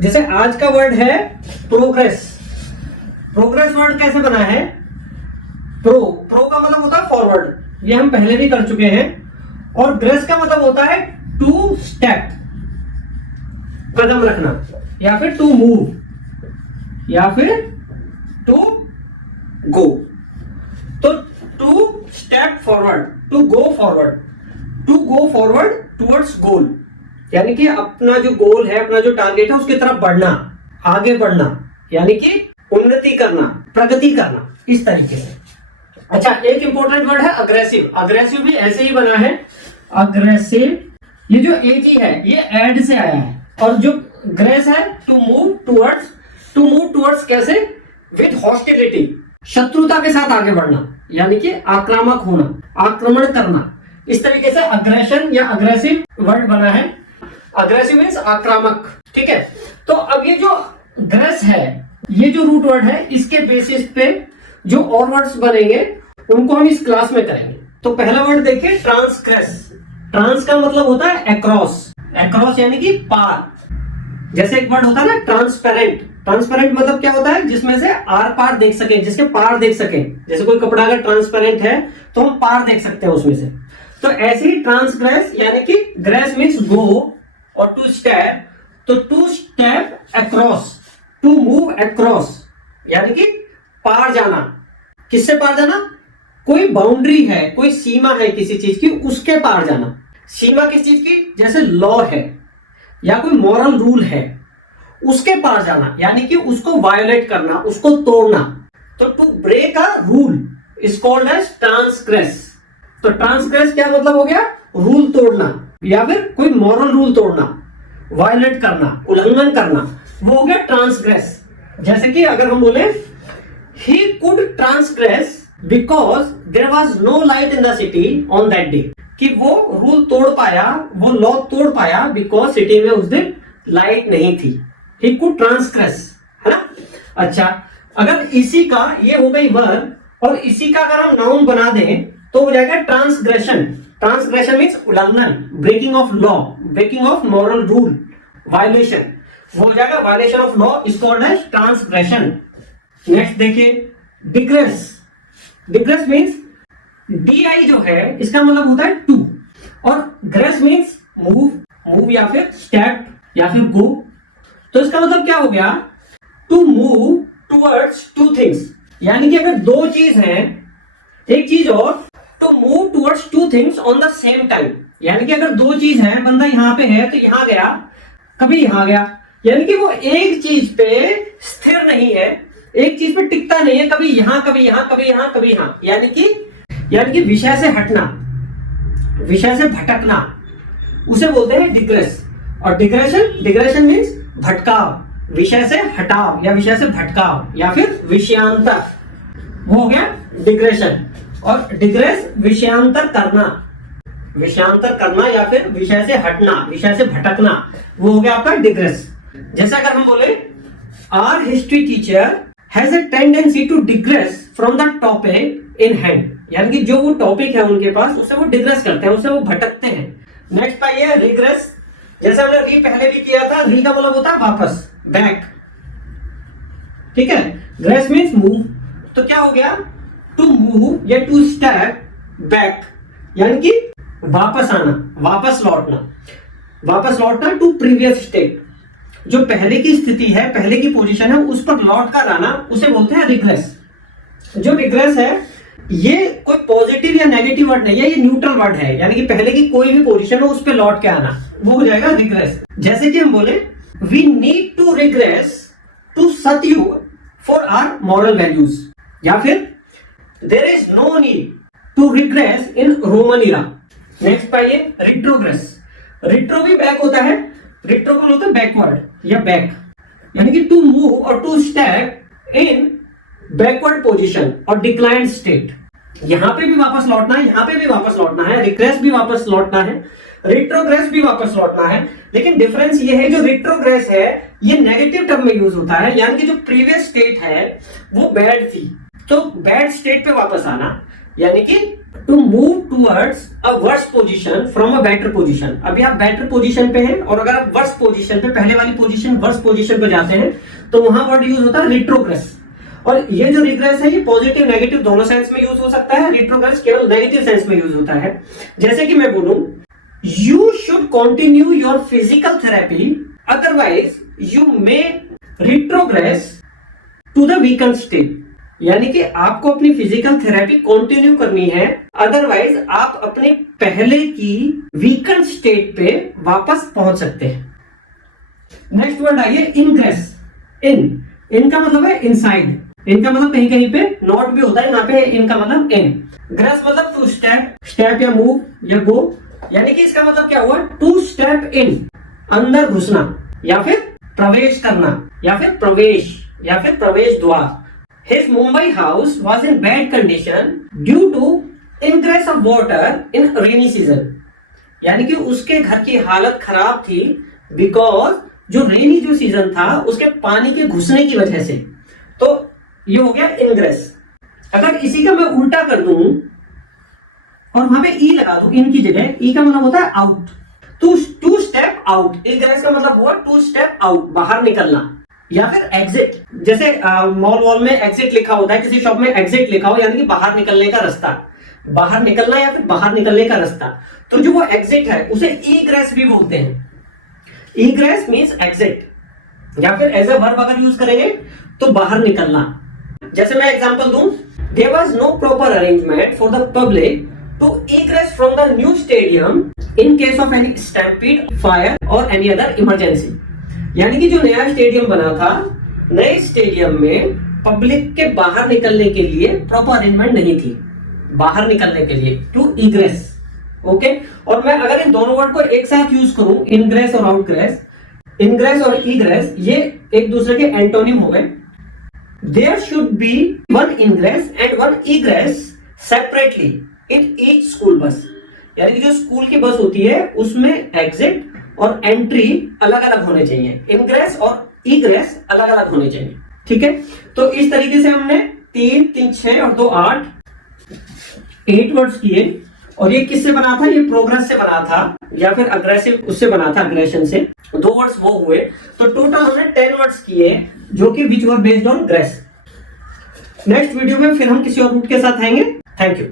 जैसे आज का वर्ड है प्रोग्रेस। प्रोग्रेस वर्ड कैसे बना है? प्रो का मतलब होता है फॉरवर्ड, ये हम पहले भी कर चुके हैं। और ग्रेस का मतलब होता है टू स्टेप, कदम रखना, या फिर टू मूव, या फिर टू गो। तो to step forward, to go forward, to go forward towards goal, यानी कि अपना जो गोल है, अपना जो टारगेट है, उसकी तरफ बढ़ना, आगे बढ़ना, यानी कि उन्नति करना, प्रगति करना, इस तरीके से। अच्छा, एक इंपॉर्टेंट वर्ड है अग्रेसिव। अग्रेसिव भी ऐसे ही बना है, अग्रेसिव। ये जो एजी है ये एड से आया है, और जो ग्रेस है to move towards. To move towards कैसे? विद हॉस्टिलिटी, शत्रुता के साथ आगे बढ़ना, यानी कि आक्रामक होना, आक्रमण करना, इस तरीके से अग्रेशन या अग्रेसिव वर्ड बना है। अग्रेसिव मीन्स आक्रामक, ठीक है। तो अब ये जो ग्रेस है, ये जो रूट वर्ड है, इसके बेसिस पे जो और वर्ड्स बनेंगे उनको हम इस क्लास में करेंगे। तो पहला वर्ड देखिए, ट्रांसग्रेस। ट्रांस का मतलब होता है अक्रॉस, अक्रॉस यानी कि पार। जैसे एक वर्ड होता है ना ट्रांसपेरेंट। ट्रांसपेरेंट मतलब क्या होता है? जिसमें से आर पार देख सके, जिसके पार देख सके। जैसे कोई कपड़ा अगर ट्रांसपेरेंट है तो हम पार देख सकते हैं उसमें से। तो ऐसे ही ट्रांसग्रेस यानी कि ग्रेस मीन्स गो और टू स्टेप, तो to step across, to move across, यानी कि पार जाना। किससे पार जाना? कोई बाउंड्री है, कोई सीमा है किसी चीज की, उसके पार जाना। सीमा किस चीज की? जैसे लॉ है या कोई मॉरल रूल है, उसके पार जाना, यानी कि उसको वायोलेट करना, उसको तोड़ना। तो to break a rule is called as transgress. तो ट्रांसग्रेस क्या मतलब हो गया? रूल तोड़ना, या फिर कोई मॉरल रूल तोड़ना, वायोलेट करना, उल्लंघन करना, वो हो गया ट्रांसग्रेस। जैसे कि अगर हम बोले he could transgress because there was no light in the city on that day, कि वो रूल तोड़ पाया, वो लॉ तोड़ पाया बिकॉज सिटी में उस दिन लाइट नहीं थी। he could transgress, है ना। अच्छा, अगर इसी का, ये हो गई वर्ब, और इसी का अगर हम नाउन बना दें तो हो जाएगा ट्रांसग्रेशन। ट्रांसग्रेशन मीन्स उल्लंघन, breaking of law, breaking of moral rule, violation, वो हो जाएगा violation of law, is called as transgression. Next देखिए, डिग्रेस। डिग्रेस मीन्स DI जो है इसका मतलब होता है टू, और ग्रेस मीन्स मूव, मूव या फिर स्टेप या फिर गो। तो इसका मतलब क्या हो गया? To move towards two things, यानी कि अगर दो चीज हैं, एक चीज और, to move towards two things on the same time, यानी कि अगर दो चीज है, बंदा यहां पे है तो यहां गया, कभी यहां गया, यानी कि वो एक चीज पे स्थिर नहीं है, एक चीज पे टिकता नहीं है, कभी यहां कभी यहां कभी यहां कभी यहां, यानी कि विषय से हटना, विषय से भटकना, उसे बोलते हैं डिग्रेस। और डिग्रेशन मीन्स भटकाव, विषय से हटाव या विषय से भटकाव या फिर विषयांतर, वो हो गया डिग्रेशन। और डिग्रेस विषयांतर करना, विषयांतर करना या फिर विषय से हटना, विषय से भटकना, वो हो गया आपका डिग्रेस। जैसे अगर हम बोले our history teacher has a tendency to digress from the topic in hand, यानी कि जो वो टॉपिक है उनके पास उससे वो डिग्रेस करते हैं, उससे वो भटकते हैं। नेक्स्ट पाइए रिग्रेस। जैसे हमने री पहले भी किया था, री का मतलब होता है वापस, बैक, ठीक है। ग्रेस मीन्स मूव, तो क्या हो गया? टू मूव या टू स्टेप बैक, यानी कि वापस आना, वापस लौटना, वापस लौटना टू प्रीवियस स्टेट, जो पहले की स्थिति है, पहले की पोजीशन है, उस पर लौट कर आना, उसे बोलते हैं रिग्रेस। जो रिग्रेस है ये कोई पॉजिटिव या नेगेटिव वर्ड नहीं है, ये न्यूट्रल वर्ड है, यानी कि पहले की कोई भी पोजीशन हो उस पर लौट के आना, वो हो जाएगा रिग्रेस। जैसे कि हम बोले we need to regress to Satyug for our moral values, या फिर there is no need to regress in Roman era. Next पाइए रिट्रोग्रेस। रिट्रो भी बैक होता है, रिट्रो का होता है बैकवर्ड या बैक, यानी कि टू मूव और to step in backward position और डिक्लाइंड स्टेट। यहां पे भी वापस लौटना है, यहां पे भी वापस लौटना है, रिग्रेस भी वापस लौटना है, रिट्रोग्रेस भी वापस लौटना है। लेकिन डिफरेंस ये है, जो रिट्रोग्रेस है ये नेगेटिव टर्म में यूज होता है, यानी कि जो प्रीवियस स्टेट है वो बैड थी, तो बैड स्टेट पे वापस आना। यानी कि to move towards a worse position from a better position. अभी आप बेटर पोजीशन पे हैं और अगर आप वर्स पोजीशन पे, पहले वाली पोजीशन वर्स पोजीशन पे जाते हैं तो वहां वर्ड यूज होता है रिट्रोग्रेस। और ये जो रिग्रेस है ये पॉजिटिव नेगेटिव दोनों सेंस में यूज हो सकता है, रिट्रोग्रेस केवल नेगेटिव सेंस में यूज होता है। जैसे कि मैं बोलूं you should continue your physical therapy otherwise you may retrogress to the weaken state. यानी कि आपको अपनी फिजिकल थेरेपी कंटिन्यू करनी है, अदरवाइज आप अपने पहले की वीकन स्टेट पे वापस पहुंच सकते हैं। नेक्स्ट वर्ड आइए इनग्रेस। इन का मतलब है इनसाइड, इनका मतलब कहीं कहीं पे नॉट भी होता है, यहाँ पे इनका मतलब इन। ग्रेस मतलब टू स्टेप, स्टेप या मूव या गो, यानी कि इसका मतलब क्या हुआ, टू स्टेप इन, अंदर घुसना या फिर प्रवेश करना या फिर प्रवेश द्वार। His Mumbai house was in bad condition due to ingress of water in rainy season। यानी कि उसके घर की हालत खराब थी बिकॉज जो रेनी जो सीजन था उसके पानी के घुसने की वजह से। तो ये हो गया इनग्रेस। अगर इसी का मैं उल्टा कर दूं और वहां पे ई लगा दूं इन की जगह, ई का मतलब होता है out, to step out. Ingress का मतलब हुआ टू स्टेप आउट, बाहर निकलना या फिर एग्जिट। जैसे मॉल वॉल में एग्जिट लिखा होता है, किसी शॉप में एग्जिट लिखा हो यानी कि बाहर निकलने का रास्ता, बाहर निकलना या फिर बाहर निकलने का रास्ता। तो जो वो एग्जिट है उसे ईग्रेस भी बोलते हैं। ईग्रेस मींस एग्जिट या फिर एज ए वर्ब अगर यूज करेंगे तो बाहर निकलना। जैसे मैं एग्जांपल दूं, there was no proper arrangement for the public to egress from the new stadium in case of any stampede, fire और एनी अदर इमरजेंसी। यानी कि जो नया स्टेडियम बना था, नए स्टेडियम में पब्लिक के बाहर निकलने के लिए प्रॉपर अरेंजमेंट नहीं थी, बाहर निकलने के लिए टू इग्रेस। ओके, और मैं अगर इन दोनों वर्ड को एक साथ यूज करूं, इनग्रेस और आउटग्रेस, इनग्रेस और इग्रेस ये एक दूसरे के एंटोनिम हो गए। There should be one ingress and one egress separately in each school bus. यानी कि जो स्कूल की बस होती है उसमें एग्जिट और एंट्री अलग अलग होने चाहिए, इनग्रेस और इग्रेस अलग अलग होने चाहिए। ठीक है, तो इस तरीके से हमने 3, 3, 6 और 2, 8 वर्ड्स किए। और ये किससे बना था, ये प्रोग्रेस से बना था या फिर अग्रेसिव उससे बना था, अग्रेशन से। 2 वर्ड्स वो हुए, तो टोटल हमने 10 वर्ड्स किए जो कि which were based on grace. Next video में फिर हम किसी और रूट के साथ आएंगे। Thank you.